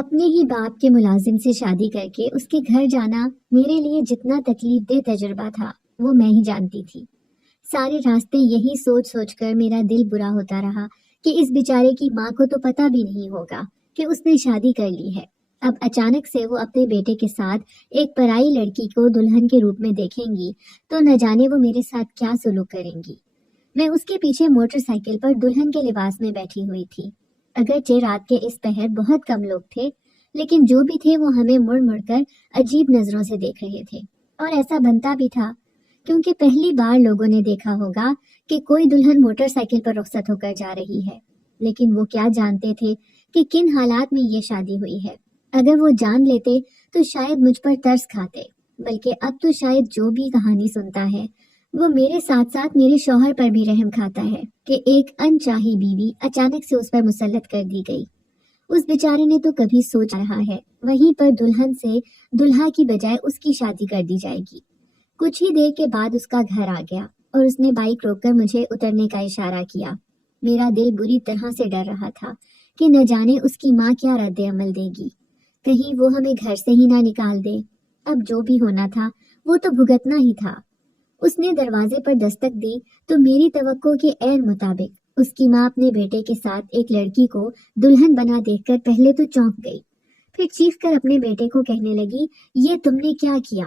اپنے ہی باپ کے ملازم سے شادی کر کے اس کے گھر جانا میرے لیے جتنا تکلیف دہ تجربہ تھا وہ میں ہی جانتی تھی۔ سارے راستے یہی سوچ سوچ کر میرا دل برا ہوتا رہا کہ اس بیچارے کی ماں کو تو پتہ بھی نہیں ہوگا کہ اس نے شادی کر لی ہے۔ اب اچانک سے وہ اپنے بیٹے کے ساتھ ایک پرائی لڑکی کو دلہن کے روپ میں دیکھیں گی تو نہ جانے وہ میرے ساتھ کیا سلوک کریں گی۔ میں اس کے پیچھے موٹر سائیکل پر دلہن کے لباس میں بیٹھی ہوئی تھی۔ اگرچہ رات کے اس پہر بہت کم لوگ تھے، لیکن جو بھی تھے وہ ہمیں مڑ مڑ کر عجیب نظروں سے دیکھ رہے تھے، اور ایسا بنتا بھی تھا کیونکہ پہلی بار لوگوں نے دیکھا ہوگا کہ کوئی دلہن موٹر سائیکل پر رخصت ہو کر جا رہی ہے، لیکن وہ کیا جانتے تھے کہ کن حالات میں یہ شادی ہوئی ہے۔ اگر وہ جان لیتے تو شاید مجھ پر ترس کھاتے، بلکہ اب تو شاید جو بھی کہانی سنتا ہے وہ میرے ساتھ ساتھ میرے شوہر پر بھی رحم کھاتا ہے کہ ایک انچاہی بیوی اچانک سے اس پر مسلط کر دی گئی۔ اس بیچارے نے تو کبھی سوچ رہا ہے وہیں پر دلہن سے دلہا کی بجائے اس کی شادی کر دی جائے گی۔ کچھ ہی دیر کے بعد اس کا گھر آ گیا اور اس نے بائک روک کر مجھے اترنے کا اشارہ کیا۔ میرا دل بری طرح سے ڈر رہا تھا کہ نہ جانے اس کی ماں کیا رد عمل دے گی، کہیں وہ ہمیں گھر سے ہی نہ نکال دے۔ اب جو بھی ہونا تھا وہ تو بھگتنا ہی تھا۔ اس نے دروازے پر دستک دی تو میری توقع کے عین مطابق اس کی ماں اپنے بیٹے کے ساتھ ایک لڑکی کو دلہن بنا دیکھ کر پہلے تو چونک گئی، پھر چیخ کر اپنے بیٹے کو کہنے لگی، یہ تم نے کیا کیا؟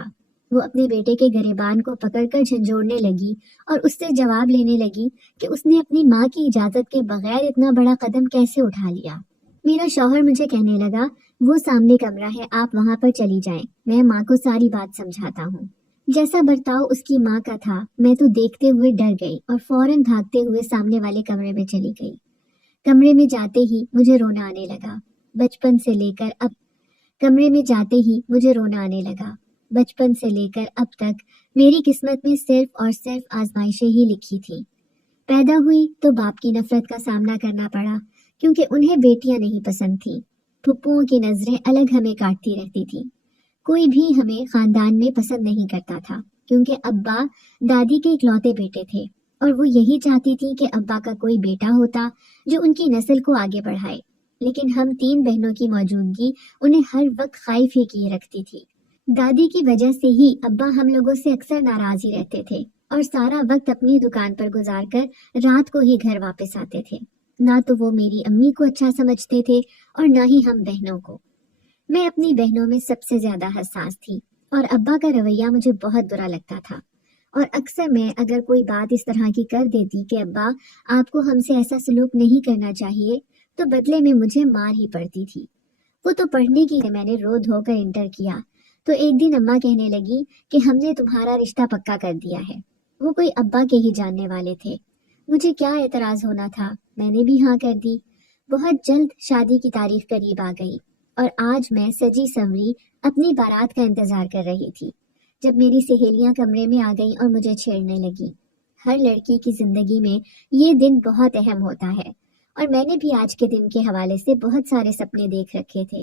وہ اپنے بیٹے کے گریبان کو پکڑ کر جھنجھوڑنے لگی اور اس سے جواب لینے لگی کہ اس نے اپنی ماں کی اجازت کے بغیر اتنا بڑا قدم کیسے اٹھا لیا۔ میرا شوہر مجھے کہنے لگا، وہ سامنے کمرہ ہے، آپ وہاں پر چلی جائیں، میں ماں کو ساری بات سمجھاتا ہوں۔ جیسا برتاؤ اس کی ماں کا تھا میں تو دیکھتے ہوئے ڈر گئی اور فوراً بھاگتے ہوئے سامنے والے کمرے میں چلی گئی۔ کمرے میں جاتے ہی مجھے رونا آنے لگا۔ بچپن سے لے کر اب تک میری قسمت میں صرف اور صرف آزمائشیں ہی لکھی تھی۔ پیدا ہوئی تو باپ کی نفرت کا سامنا کرنا پڑا کیونکہ انہیں بیٹیاں نہیں پسند تھیں۔ پھپھوؤں کی نظریں الگ ہمیں کاٹتی رہتی تھیں۔ کوئی بھی ہمیں خاندان میں پسند نہیں کرتا تھا کیونکہ ابا دادی کے اکلوتے بیٹے تھے اور وہ یہی چاہتی تھی کہ ابا کا کوئی بیٹا ہوتا جو ان کی نسل کو آگے بڑھائے، لیکن ہم 3 بہنوں کی موجودگی انہیں ہر وقت خائف ہی کیے رکھتی تھی۔ دادی کی وجہ سے ہی ابا ہم لوگوں سے اکثر ناراض ہی رہتے تھے اور سارا وقت اپنی دکان پر گزار کر رات کو ہی گھر واپس آتے تھے۔ نہ تو وہ میری امی کو اچھا سمجھتے تھے اور نہ ہی ہم بہنوں کو۔ میں اپنی بہنوں میں سب سے زیادہ حساس تھی اور ابا کا رویہ مجھے بہت برا لگتا تھا، اور اکثر میں اگر کوئی بات اس طرح کی کر دیتی کہ ابا آپ کو ہم سے ایسا سلوک نہیں کرنا چاہیے تو بدلے میں مجھے مار ہی پڑتی تھی۔ وہ تو پڑھنے کی میں نے رو دھو کر انٹر کیا تو ایک دن اماں کہنے لگی کہ ہم نے تمہارا رشتہ پکا کر دیا ہے۔ وہ کوئی ابا کے ہی جاننے والے تھے۔ مجھے کیا اعتراض ہونا تھا، میں نے بھی ہاں کر دی۔ بہت جلد شادی کی تاریخ قریب آ گئی اور آج میں سجی سنوری اپنی بارات کا انتظار کر رہی تھی جب میری سہیلیاں کمرے میں آ گئیں اور مجھے چھیڑنے لگی۔ ہر لڑکی کی زندگی میں یہ دن بہت اہم ہوتا ہے اور میں نے بھی آج کے دن کے حوالے سے بہت سارے سپنے دیکھ رکھے تھے۔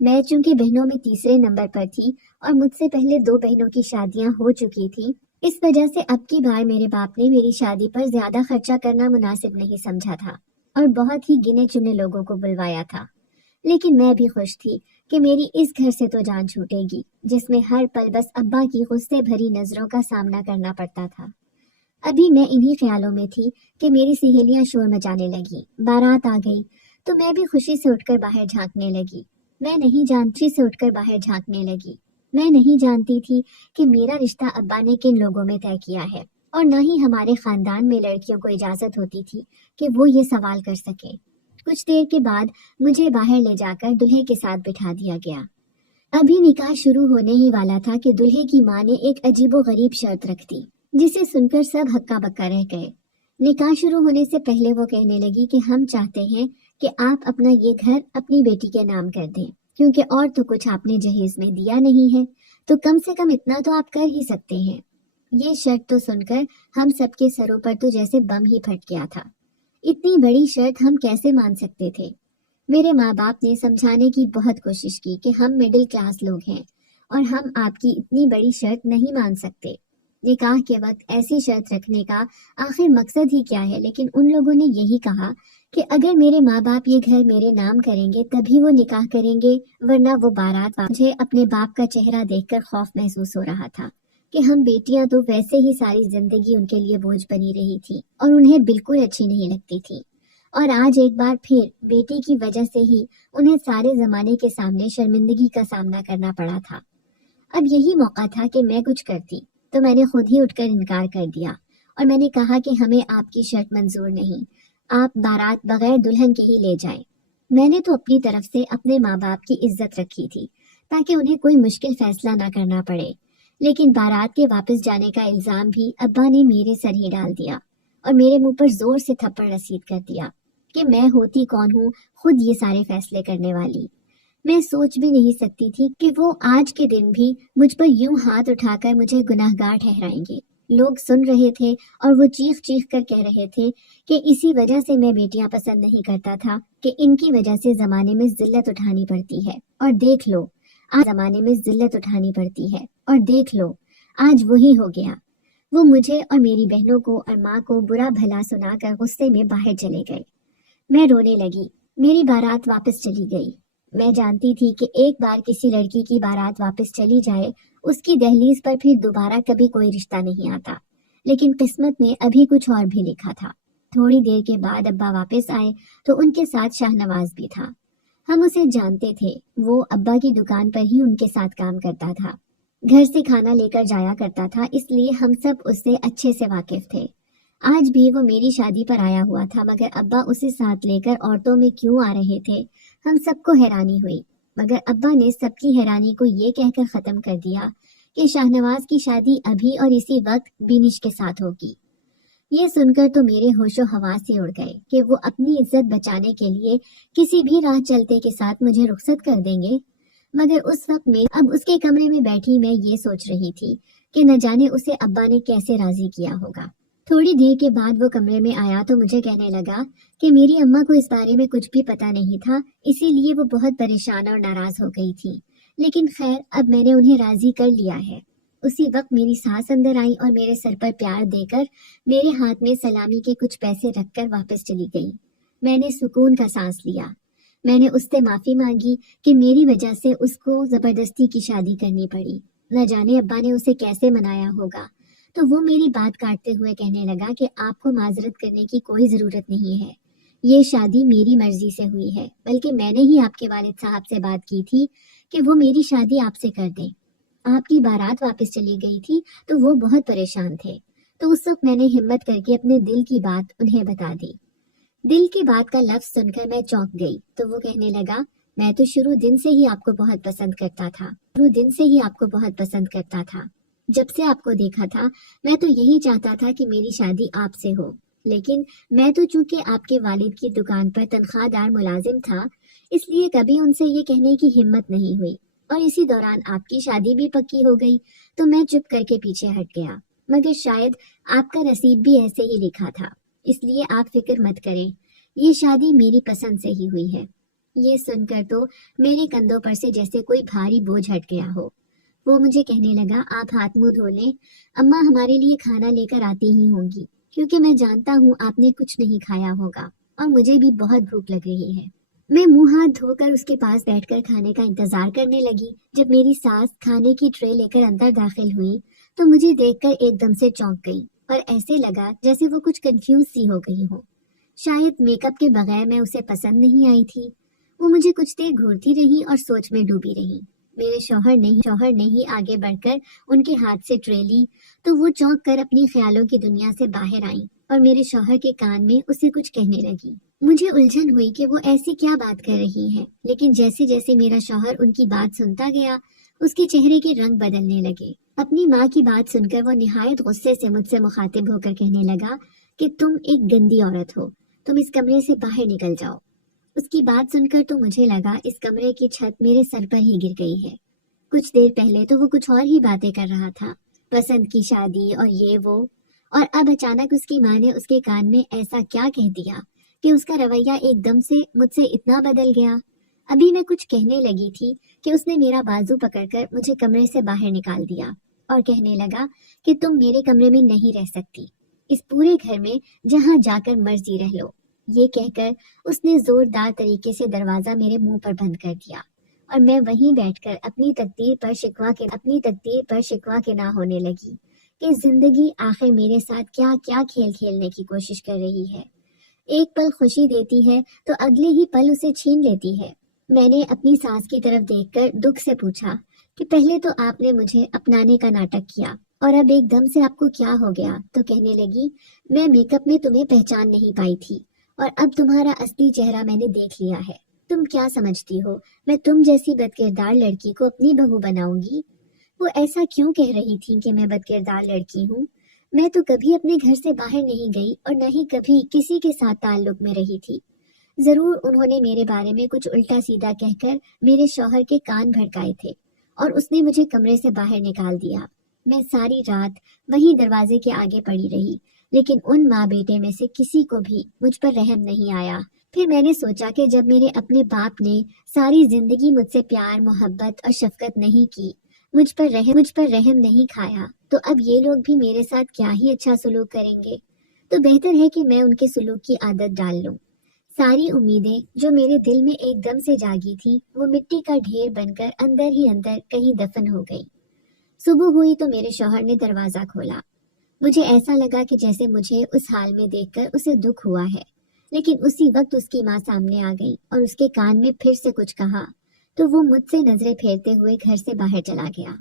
میں چونکہ بہنوں میں تیسرے نمبر پر تھی اور مجھ سے پہلے 2 بہنوں کی شادیاں ہو چکی تھی، اس وجہ سے اب کی بار میرے باپ نے میری شادی پر زیادہ خرچہ کرنا مناسب نہیں سمجھا تھا اور بہت ہی گنے چنے لوگوں کو بلوایا تھا۔ لیکن میں بھی خوش تھی کہ میری اس گھر سے تو جان چھوٹے گی جس میں ہر پل بس ابا کی غصے بھری نظروں کا سامنا کرنا پڑتا تھا۔ ابھی میں انہی خیالوں میں تھی کہ میری سہیلیاں شور مچانے لگی، بارات آ گئی تو میں بھی خوشی سے اٹھ کر باہر جھانکنے لگی۔ میں نہیں جانتی تھی کہ میرا رشتہ ابا نے کن لوگوں میں طے کیا ہے، اور نہ ہی ہمارے خاندان میں لڑکیوں کو اجازت ہوتی تھی کہ وہ یہ سوال کر سکیں۔ کچھ دیر کے بعد مجھے باہر لے جا کر دلہے کے ساتھ بٹھا دیا گیا۔ ابھی نکاح شروع ہونے ہی والا تھا کہ دلہے کی ماں نے ایک عجیب و غریب شرط رکھ دی جسے سن کر سب ہکا بکا رہ گئے۔ نکاح شروع ہونے سے پہلے وہ کہنے لگی کہ ہم چاہتے ہیں کہ آپ اپنا یہ گھر اپنی بیٹی کے نام کر دیں، کیونکہ اور تو کچھ آپ نے جہیز میں دیا نہیں ہے تو کم سے کم اتنا تو آپ کر ہی سکتے ہیں۔ یہ شرط تو سن کر ہم سب کے سروں پر تو جیسے بم ہی پھٹ گیا تھا۔ اتنی بڑی شرط ہم کیسے مان سکتے تھے؟ میرے ماں باپ نے سمجھانے کی بہت کوشش کی کہ ہم مڈل کلاس لوگ ہیں اور ہم آپ کی اتنی بڑی شرط نہیں مان سکتے۔ نکاح کے وقت ایسی شرط رکھنے کا آخر مقصد ہی کیا ہے؟ لیکن ان لوگوں نے یہی کہا کہ اگر میرے ماں باپ یہ گھر میرے نام کریں گے تبھی وہ نکاح کریں گے، ورنہ وہ بارات مجھے اپنے باپ کا چہرہ دیکھ کر خوف محسوس ہو رہا تھا کہ ہم بیٹیاں تو ویسے ہی ساری زندگی ان کے لیے بوجھ بنی رہی تھی اور انہیں بالکل اچھی نہیں لگتی تھی، اور آج ایک بار پھر بیٹی کی وجہ سے ہی انہیں سارے زمانے کے سامنے شرمندگی کا سامنا کرنا پڑا تھا۔ اب یہی موقع تھا کہ میں کچھ کرتی، تو میں نے خود ہی اٹھ کر انکار کر دیا اور میں نے کہا کہ ہمیں آپ کی شرط منظور نہیں، آپ بارات بغیر دلہن کے ہی لے جائیں۔ میں نے تو اپنی طرف سے اپنے ماں باپ کی عزت رکھی تھی تاکہ انہیں کوئی مشکل فیصلہ نہ کرنا پڑے، لیکن بارات کے واپس جانے کا الزام بھی ابا نے میرے سر ہی ڈال دیا اور میرے منہ پر زور سے تھپڑ رسید کر دیا کہ میں ہوتی کون ہوں خود یہ سارے فیصلے کرنے والی۔ میں سوچ بھی نہیں سکتی تھی کہ وہ آج کے دن بھی مجھ پر یوں ہاتھ اٹھا کر مجھے گناہگار ٹھہرائیں گے۔ لوگ سن رہے تھے اور وہ چیخ چیخ کر کہہ رہے تھے کہ اسی وجہ سے میں بیٹیاں پسند نہیں کرتا تھا کہ ان کی وجہ سے زمانے میں ذلت اٹھانی پڑتی ہے، اور دیکھ لو آج زمانے میں ذلت اٹھانی پڑتی ہے، اور دیکھ لو آج وہی ہو گیا۔ وہ مجھے اور میری بہنوں کو اور ماں کو برا بھلا سنا کر غصے میں باہر چلے گئے۔ میں رونے لگی۔ میری بارات واپس چلی گئی۔ میں جانتی تھی کہ ایک بار کسی لڑکی کی بارات واپس چلی جائے اس کی دہلیز پر پھر دوبارہ کبھی کوئی رشتہ نہیں آتا، لیکن قسمت میں ابھی کچھ اور بھی لکھا تھا۔ تھوڑی دیر کے بعد ابا واپس آئے تو ان کے ساتھ شاہ نواز بھی تھا۔ ہم اسے جانتے تھے، وہ ابا کی دکان پر ہی ان کے ساتھ کام کرتا تھا، گھر سے کھانا لے کر جایا کرتا تھا، اس لیے ہم سب اس سے اچھے سے واقف تھے۔ آج بھی وہ میری شادی پر آیا ہوا تھا، مگر ابا اسے ساتھ لے کر عورتوں میں کیوں آ رہے تھے؟ ہم سب کو حیرانی ہوئی، مگر ابا نے سب کی حیرانی کو یہ کہہ کر ختم کر دیا کہ شاہ نواز کی شادی ابھی اور اسی وقت بینش کے ساتھ ہوگی۔ یہ سن کر تو میرے ہوش و حواس سے اڑ گئے کہ وہ اپنی عزت بچانے کے لیے کسی بھی راہ چلتے کے ساتھ مجھے رخصت کر دیں گے۔ مگر اس وقت میں اب اس کے کمرے میں بیٹھی میں یہ سوچ رہی تھی کہ نہ جانے اسے ابا نے کیسے راضی کیا ہوگا۔ تھوڑی دیر کے بعد وہ کمرے میں آیا تو مجھے کہنے لگا کہ میری اماں کو اس بارے میں کچھ بھی پتا نہیں تھا، اسی لیے وہ بہت پریشان اور ناراض ہو گئی تھی، لیکن خیر اب میں نے انہیں راضی کر لیا ہے۔ اسی وقت میری ساس اندر آئی اور میرے سر پر پیار دے کر میرے ہاتھ میں سلامی کے کچھ پیسے رکھ کر واپس چلی گئی۔ میں نے سکون کا سانس لیا۔ میں نے اس سے معافی مانگی کہ میری وجہ سے اس کو زبردستی کی شادی کرنی پڑی، نہ جانے ابا نے اسے کیسے منایا ہوگا۔ تو وہ میری بات کاٹتے ہوئے کہنے لگا کہ آپ کو معذرت کرنے کی کوئی ضرورت نہیں ہے، یہ شادی میری مرضی سے ہوئی ہے، بلکہ میں نے ہی آپ کے والد صاحب سے بات کی تھی کہ وہ میری شادی آپ سے کر دیں۔ آپ کی بارات واپس چلی گئی تھی تو وہ بہت پریشان تھے، تو اس وقت میں نے ہمت کر کے اپنے دل کی بات انہیں بتا دی۔ دل کی بات کا لفظ سن کر میں چونک گئی تو وہ کہنے لگا میں تو شروع دن سے ہی آپ کو بہت پسند کرتا تھا، جب سے آپ کو دیکھا تھا میں تو یہی چاہتا تھا کہ میری شادی آپ سے ہو، لیکن میں تو چونکہ آپ کے والد کی دکان پر تنخواہ دار ملازم تھا اس لیے کبھی ان سے یہ کہنے کی ہمت نہیں ہوئی، اور اسی دوران آپ کی شادی بھی پکی ہو گئی تو میں چپ کر کے پیچھے ہٹ گیا۔ مگر شاید آپ کا نصیب بھی ایسے ہی لکھا تھا، اس لیے آپ فکر مت کریں، یہ شادی میری پسند سے ہی ہوئی ہے۔ یہ سن کر تو میرے کندھوں پر سے جیسے کوئی بھاری بوجھ ہٹ گیا ہو۔ وہ مجھے کہنے لگا آپ ہاتھ منہ دھو لیں، اماں ہمارے لیے کھانا لے کر آتی ہی ہوں گی، کیونکہ میں جانتا ہوں آپ نے کچھ نہیں کھایا ہوگا اور مجھے بھی بہت بھوک لگ رہی ہے۔ میں منہ ہاتھ دھو کر اس کے پاس بیٹھ کر کھانے کا انتظار کرنے لگی۔ جب میری ساس کھانے کی ٹرے لے کر اندر داخل ہوئی تو مجھے دیکھ کر ایک دم سے چونک گئی اور ایسے لگا جیسے وہ کچھ کنفیوز سی ہو گئی ہو۔ شاید میک اپ کے بغیر میں اسے پسند نہیں آئی تھی۔ وہ مجھے کچھ دیر گھورتی رہی اور سوچ میں ڈوبی رہی۔ میرے شوہر نے ہی آگے بڑھ کر ان کے ہاتھ سے ٹرے لی تو وہ چونک کر اپنی خیالوں کی دنیا سے باہر آئیں اور میرے شوہر کے کان میں اسے کچھ کہنے لگی۔ مجھے الجھن ہوئی کہ وہ ایسی کیا بات کر رہی ہے، لیکن جیسے جیسے میرا شوہر ان کی بات سنتا گیا اس کے چہرے کے رنگ بدلنے لگے۔ اپنی ماں کی بات سن کر وہ نہایت غصے سے مجھ سے مخاطب ہو کر کہنے لگا کہ تم ایک گندی عورت ہو، تم اس کمرے سے باہر نکل جاؤ۔ اس کی بات سن کر تو مجھے لگا اس کمرے کی چھت میرے سر پر ہی گر گئی ہے۔ کچھ دیر پہلے تو وہ کچھ اور ہی باتیں کر رہا تھا، پسند کی شادی اور یہ وہ، اور اب اچانک اس کی ماں نے اس کے کان میں ایسا کیا کہہ دیا کہ اس کا رویہ ایک دم سے مجھ سے اتنا بدل گیا۔ ابھی میں کچھ کہنے لگی تھی کہ اس نے میرا بازو پکڑ کر مجھے کمرے سے باہر نکال دیا اور کہنے لگا کہ تم میرے کمرے میں نہیں رہ سکتی، اس پورے گھر میں جہاں جا کر مرضی رہ لو۔ یہ کہہ کر اس نے زوردار طریقے سے دروازہ میرے منہ پر بند کر دیا اور میں وہیں بیٹھ کر اپنی تقدیر پر شکوہ کے نہ ہونے لگی کہ زندگی آخر میرے ساتھ کیا کیا کھیل کھیلنے کی کوشش کر رہی ہے۔ ایک پل خوشی دیتی ہے تو اگلے ہی پل اسے چھین لیتی ہے۔ میں نے اپنی ساس کی طرف دیکھ کر دکھ سے پوچھا کہ پہلے تو آپ نے مجھے اپنانے کا ناٹک کیا اور اب ایک دم سے آپ کو کیا ہو گیا؟ تو کہنے لگی، میں میک اپ میں تمہیں پہچان نہیں پائی تھی اور اب تمہارا اصلی چہرہ میں نے دیکھ لیا ہے۔ تم کیا سمجھتی ہو میں تم جیسی بد کردار لڑکی کو اپنی بہو بناؤں گی؟ وہ ایسا کیوں کہہ رہی تھی کہ میں بد کردار لڑکی ہوں؟ میں تو کبھی اپنے گھر سے باہر نہیں گئی اور نہ ہی کبھی کسی کے ساتھ تعلق میں رہی تھی۔ ضرور انہوں نے میرے بارے میں کچھ الٹا سیدھا کہہ کر میرے شوہر کے کان بھڑکائے تھے اور اس نے مجھے کمرے سے باہر نکال دیا۔ میں ساری رات وہی دروازے کے آگے پڑی رہی، لیکن ان ماں بیٹے میں سے کسی کو بھی مجھ پر رحم نہیں آیا۔ پھر میں نے سوچا کہ جب میرے اپنے باپ نے ساری زندگی مجھ سے پیار، محبت اور شفقت نہیں کی، مجھ پر رحم نہیں کھایا، تو اب یہ لوگ بھی میرے ساتھ کیا ہی اچھا سلوک کریں گے؟ تو بہتر ہے کہ میں ان کے سلوک کی عادت ڈال لوں۔ ساری امیدیں جو میرے دل میں ایک دم سے جاگی تھی وہ مٹی کا ڈھیر بن کر اندر ہی اندر کہیں دفن ہو گئی۔ صبح ہوئی تو میرے شوہر نے دروازہ کھولا۔ مجھے ایسا لگا کہ جیسے مجھے اس حال میں دیکھ کر اسے دکھ ہوا ہے، لیکن اسی وقت اس کی ماں سامنے آ گئی اور اس کے کان میں پھر سے کچھ کہا تو وہ مجھ سے نظریں پھیرتے ہوئے گھر سے باہر چلا گیا۔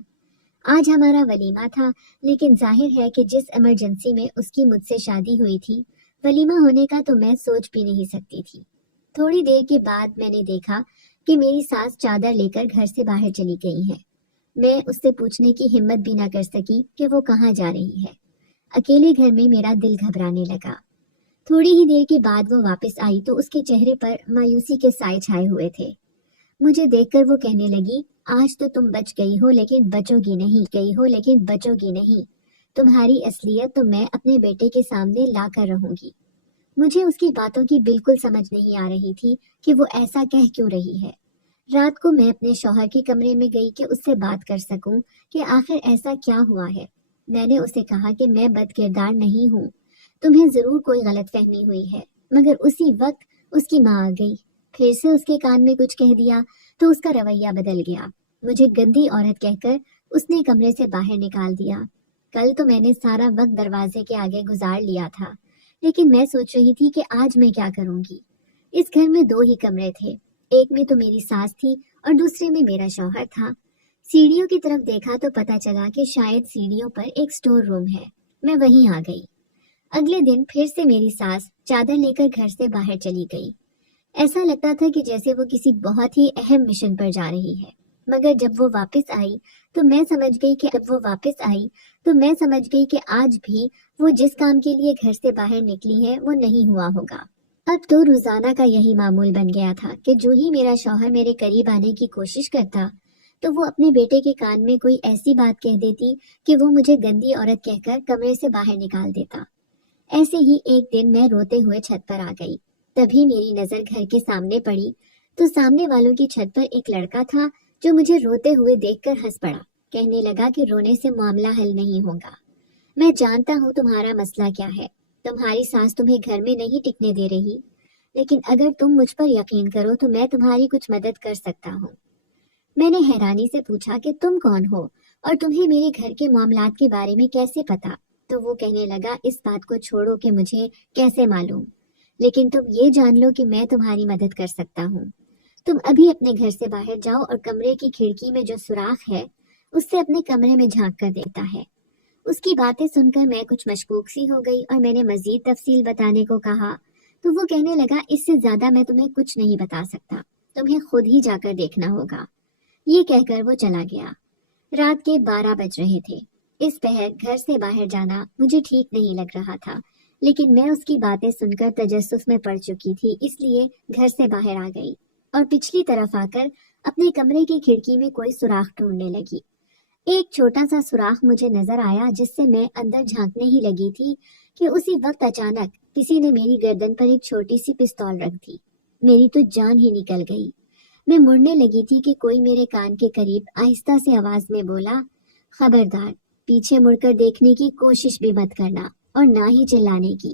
آج ہمارا ولیمہ تھا، لیکن ظاہر ہے کہ جس ایمرجنسی میں اس کی مجھ سے شادی ہوئی تھی، ولیمہ ہونے کا تو میں سوچ بھی نہیں سکتی تھی۔ تھوڑی دیر کے بعد میں نے دیکھا کہ میری ساس چادر لے کر گھر سے باہر چلی گئی ہے۔ میں اس سے پوچھنے کی ہمت بھی نہ کر سکی کہ وہ کہاں جا رہی ہے۔ اکیلے گھر میں میرا دل گھبرانے لگا۔ تھوڑی ہی دیر کے بعد وہ واپس آئی تو اس کے چہرے پر مایوسی کے سائے چھائے ہوئے تھے۔ مجھے دیکھ کر وہ کہنے لگی، آج تو تم بچ گئی ہو لیکن بچو گی نہیں۔ تمہاری اصلیت تو میں اپنے بیٹے کے سامنے لا کر رہوں گی۔ مجھے اس کی باتوں کی بالکل سمجھ نہیں آ رہی تھی کہ وہ ایسا کہہ کیوں رہی ہے۔ رات کو میں اپنے شوہر کے کمرے میں گئی کہ اس سے بات کر سکوں کہ آخر ایسا کیا ہوا ہے۔ میں نے اسے کہا کہ میں بد کردار نہیں ہوں، تمہیں ضرور کوئی غلط فہمی ہوئی ہے۔ مگر اسی وقت اس کی ماں آ گئی، پھر سے اس کے کان میں کچھ کہہ دیا تو اس کا رویہ بدل گیا۔ مجھے گندی عورت کہہ کر اس نے کمرے سے باہر نکال دیا۔ کل تو میں نے سارا وقت دروازے کے آگے گزار لیا تھا، لیکن میں سوچ رہی تھی کہ آج میں کیا کروں گی۔ اس گھر میں 2 ہی کمرے تھے، ایک میں تو میری ساس تھی اور دوسرے میں میرا شوہر تھا۔ سیڑھیوں کی طرف دیکھا تو پتا چلا کہ شاید سیڑھیوں پر ایک سٹور روم ہے۔ میں وہیں آ گئی۔ اگلے دن پھر سے میری ساس چادر لے کر گھر سے باہر چلی گئی۔ ایسا لگتا تھا کہ جیسے وہ کسی بہت ہی اہم مشن پر جا رہی ہے، مگر جب وہ واپس آئی تو میں سمجھ گئی کہ آج بھی وہ جس کام کے لیے گھر سے باہر نکلی ہے وہ نہیں ہوا ہوگا۔ اب تو روزانہ کا یہی معمول بن گیا تھا کہ جو ہی میرا شوہر میرے قریب آنے کی کوشش کرتا تو وہ اپنے بیٹے کے کان میں کوئی ایسی بات کہہ دیتی کہ وہ مجھے گندی عورت کہہ کر کمرے سے باہر نکال دیتا۔ ایسے ہی ایک دن میں روتے ہوئے چھت پر آ گئی، تبھی میری نظر گھر کے سامنے پڑی تو سامنے والوں کی چھت پر ایک لڑکا تھا جو مجھے روتے ہوئے دیکھ کر ہنس پڑا۔ کہنے لگا کہ رونے سے معاملہ حل نہیں ہوگا، میں جانتا ہوں تمہارا مسئلہ کیا ہے، تمہاری ساس تمہیں گھر میں نہیں ٹکنے دے رہی، لیکن اگر تم مجھ پر یقین کرو تو میں تمہاری کچھ مدد کر سکتا ہوں۔ میں نے حیرانی سے پوچھا کہ تم کون ہو اور تمہیں میرے گھر کے معاملات کے بارے میں کیسے پتا؟ تو وہ کہنے لگا، اس بات کو چھوڑو کہ مجھے کیسے معلوم، لیکن تم یہ جان لو کہ میں تمہاری مدد کر سکتا ہوں۔ تم ابھی اپنے گھر سے باہر جاؤ اور کمرے کی کھڑکی میں جو سوراخ ہے اس سے اپنے کمرے میں جھانک کر دیتا ہے۔ اس کی باتیں سن کر میں کچھ مشکوک سی ہو گئی اور میں نے مزید تفصیل بتانے کو کہا تو وہ کہنے لگا، اس سے زیادہ میں تمہیں کچھ نہیں بتا سکتا، تمہیں خود ہی جا کر دیکھنا ہوگا۔ یہ کہہ کر وہ چلا گیا۔ رات کے 12 بج رہے تھے۔ اس پہر گھر سے باہر جانا مجھے ٹھیک نہیں لگ رہا تھا، لیکن میں اس کی باتیں سن کر تجسس میں پڑ چکی تھی، اس لیے گھر سے باہر آ گئی اور پچھلی طرف آ کر اپنے کمرے کی کھڑکی میں کوئی سوراخ ڈھونڈنے لگی۔ ایک چھوٹا سا سوراخ مجھے نظر آیا جس سے میں اندر جھانکنے ہی لگی تھی کہ اسی وقت اچانک کسی نے میری گردن پر ایک چھوٹی سی پستول رکھ دی۔ میری تو جان ہی نکل گئی۔ میں مڑنے لگی تھی کہ کوئی میرے کان کے قریب آہستہ سے آواز میں بولا، خبردار، پیچھے مڑ کر دیکھنے کی کوشش بھی مت کرنا اور نہ ہی چلانے کی،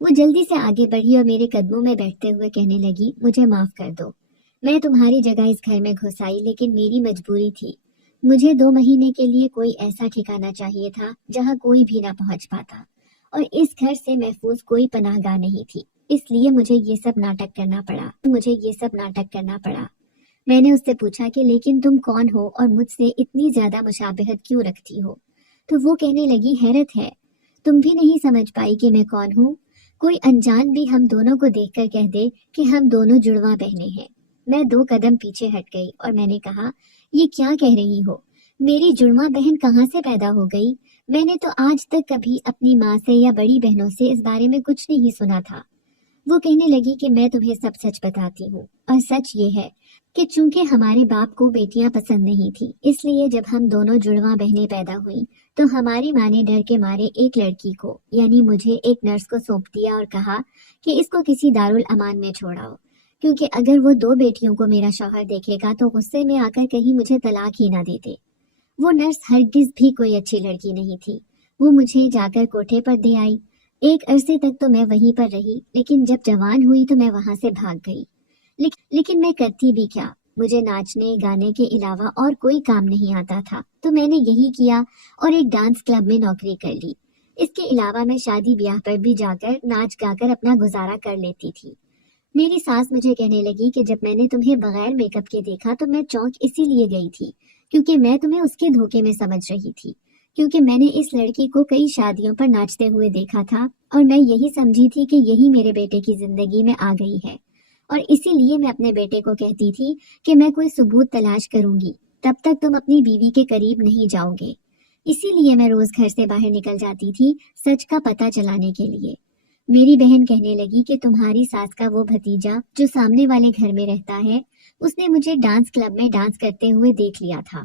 وہ جلدی سے آگے بڑھی اور میرے قدموں میں بیٹھتے ہوئے کہنے لگی، مجھے معاف کر دو، میں تمہاری جگہ اس گھر میں گھس آئی، لیکن میری مجبوری تھی۔ مجھے 2 مہینے کے لیے کوئی ایسا ٹھکانہ چاہیے تھا جہاں کوئی بھی نہ پہنچ پاتا، اور اس گھر سے محفوظ کوئی پناہ گاہ نہیں تھی، اس لیے مجھے یہ سب ناٹک کرنا پڑا۔ میں نے اس سے پوچھا کہ لیکن تم کون ہو اور مجھ سے اتنی زیادہ مشابہت کیوں رکھتی ہو؟ تو وہ کہنے لگی، حیرت ہے، تم بھی نہیں سمجھ پائی کہ میں کون ہوں؟ کوئی انجان بھی ہم دونوں کو دیکھ کر کہہ دے کہ ہم دونوں جڑواں بہنیں ہیں۔ میں 2 قدم پیچھے ہٹ گئی اور میں نے کہا، یہ کیا کہہ رہی ہو؟ میری جڑواں بہن کہاں سے پیدا ہو گئی؟ میں نے تو آج تک کبھی اپنی ماں سے یا بڑی بہنوں سے اس بارے میں کچھ نہیں سنا تھا۔ وہ کہنے لگی کہ میں تمہیں سب سچ بتاتی ہوں، اور سچ یہ ہے کہ چونکہ ہمارے باپ کو بیٹیاں پسند نہیں تھی، اس لیے جب ہم دونوں جڑواں بہنیں پیدا ہوئیں تو ہماری ماں نے ڈر کے مارے ایک لڑکی کو، یعنی مجھے، ایک نرس کو سونپ دیا اور کہا کہ اس کو کسی دارالامان میں چھوڑاؤ، کیونکہ اگر وہ 2 بیٹیوں کو میرا شوہر دیکھے گا تو غصے میں آ کر کہیں مجھے طلاق ہی نہ دے دے۔ وہ نرس ہرگز بھی کوئی اچھی لڑکی نہیں تھی۔ وہ مجھے جا کر کوٹھے پر دے آئی۔ ایک عرصے تک تو میں وہیں پر رہی، لیکن جب جوان ہوئی تو میں وہاں سے بھاگ گئی۔ لیکن میں کرتی بھی کیا؟ مجھے ناچنے گانے کے علاوہ اور کوئی کام نہیں آتا تھا، تو میں نے یہی کیا اور ایک ڈانس کلب میں نوکری کر لی۔ اس کے علاوہ میں شادی بیاہ پر بھی جا کر ناچ گا کر اپنا گزارا کر لیتی تھی۔ میری ساس مجھے کہنے لگی کہ جب میں نے تمہیں بغیر میک اپ کے دیکھا تو میں چونک اسی لیے گئی تھی کیونکہ میں تمہیں اس کے دھوکے میں سمجھ رہی تھی، کیونکہ میں نے اس لڑکی کو کئی شادیوں پر ناچتے ہوئے دیکھا تھا اور میں یہی سمجھی تھی کہ یہی میرے بیٹے کی زندگی میں آ گئی ہے، اور اسی لیے میں اپنے بیٹے کو کہتی تھی کہ میں کوئی ثبوت تلاش کروں گی، تب تک تم اپنی بیوی کے قریب نہیں جاؤ گے۔ اسی لیے میں روز گھر سے باہر نکل جاتی تھی سچ کا پتہ چلانے کے لیے۔ میری بہن کہنے لگی کہ تمہاری ساس کا وہ بھتیجا جو سامنے والے گھر میں رہتا ہے، اس نے مجھے ڈانس کلب میں ڈانس کرتے ہوئے دیکھ لیا تھا،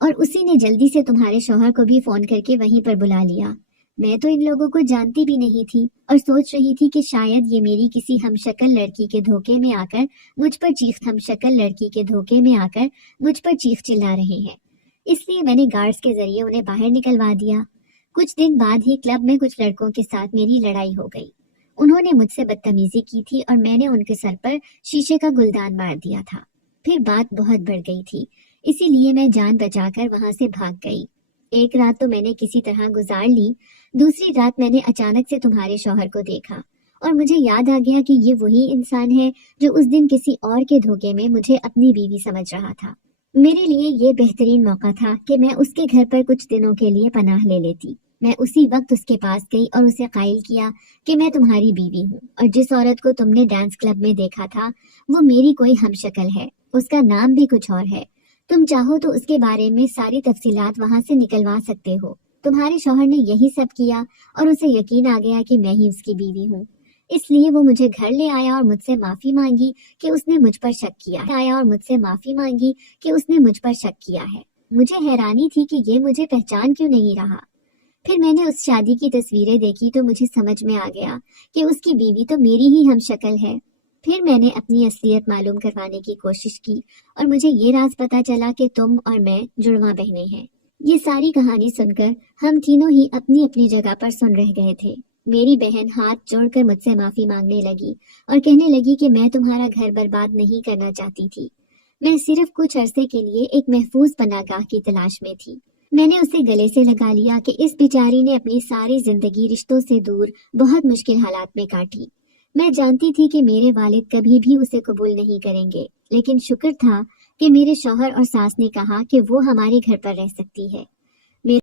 اور اسی نے جلدی سے تمہارے شوہر کو بھی فون کر کے وہیں پر بلا لیا۔ میں تو ان لوگوں کو جانتی بھی نہیں تھی اور سوچ رہی تھی کہ شاید یہ میری کسی ہمشکل لڑکی کے دھوکے میں آ کر مجھ پر چیخ چلا رہے ہیں، اس لیے میں نے گارڈز کے ذریعے انہیں باہر نکلوا دیا۔ کچھ دن بعد ہی کلب میں کچھ لڑکوں کے ساتھ میری لڑائی ہو گئی۔ انہوں نے مجھ سے بدتمیزی کی تھی اور میں نے ان کے سر پر شیشے کا گلدان مار دیا تھا۔ پھر بات بہت بڑھ گئی تھی، اسی لیے میں جان بچا کر وہاں سے بھاگ گئی۔ ایک رات تو میں نے کسی طرح گزار لی، دوسری رات میں نے اچانک سے تمہارے شوہر کو دیکھا اور مجھے یاد آ گیا کہ یہ وہی انسان ہے جو اس دن کسی اور کے دھوکے میں مجھے اپنی بیوی سمجھ رہا تھا۔ میرے لیے یہ بہترین موقع تھا کہ میں اس کے گھر پر کچھ دنوں کے لیے پناہ لے لیتی۔ میں اسی وقت اس کے پاس گئی اور اسے قائل کیا کہ میں تمہاری بیوی ہوں، اور جس عورت کو تم نے ڈانس کلب میں دیکھا تھا وہ میری کوئی ہم شکل ہے، اس کا نام بھی کچھ اور ہے۔ تم چاہو تو اس کے بارے میں ساری تفصیلات وہاں سے نکلوا سکتے ہو۔ تمہارے شوہر نے یہی سب کیا اور اسے یقین آ گیا کہ میں ہی اس کی بیوی ہوں، اس لیے وہ مجھے گھر لے آیا اور مجھ سے معافی مانگی کہ اس نے مجھ پر شک کیا ہے۔ مجھے حیرانی تھی کہ یہ مجھے پہچان کیوں نہیں رہا۔ پھر میں نے اس شادی کی تصویریں دیکھی تو مجھے سمجھ میں آ گیا کہ اس کی بیوی تو میری ہی ہم شکل ہے۔ پھر میں نے اپنی اصلیت معلوم کروانے کی کوشش کی اور مجھے یہ راز پتا چلا کہ تم اور میں جڑواں بہنیں ہیں۔ یہ ساری کہانی سن کر ہم تینوں ہی اپنی اپنی جگہ پر سن رہ گئے تھے۔ میری بہن ہاتھ جوڑ کر مجھ سے معافی مانگنے لگی اور کہنے لگی کہ میں تمہارا گھر برباد نہیں کرنا چاہتی تھی، میں صرف کچھ عرصے کے لیے ایک محفوظ پناہ گاہ کی تلاش میں تھی۔ میں نے اسے گلے سے لگا لیا کہ اس بیچاری نے اپنی ساری زندگی رشتوں سے دور بہت مشکل حالات میں کاٹی۔ میں جانتی تھی کہ میرے والد کبھی بھی اسے قبول نہیں کریں گے، لیکن شکر تھا کہ میرے شوہر اور ساس نے کہا کہ وہ ہمارے گھر پر رہ سکتی ہے۔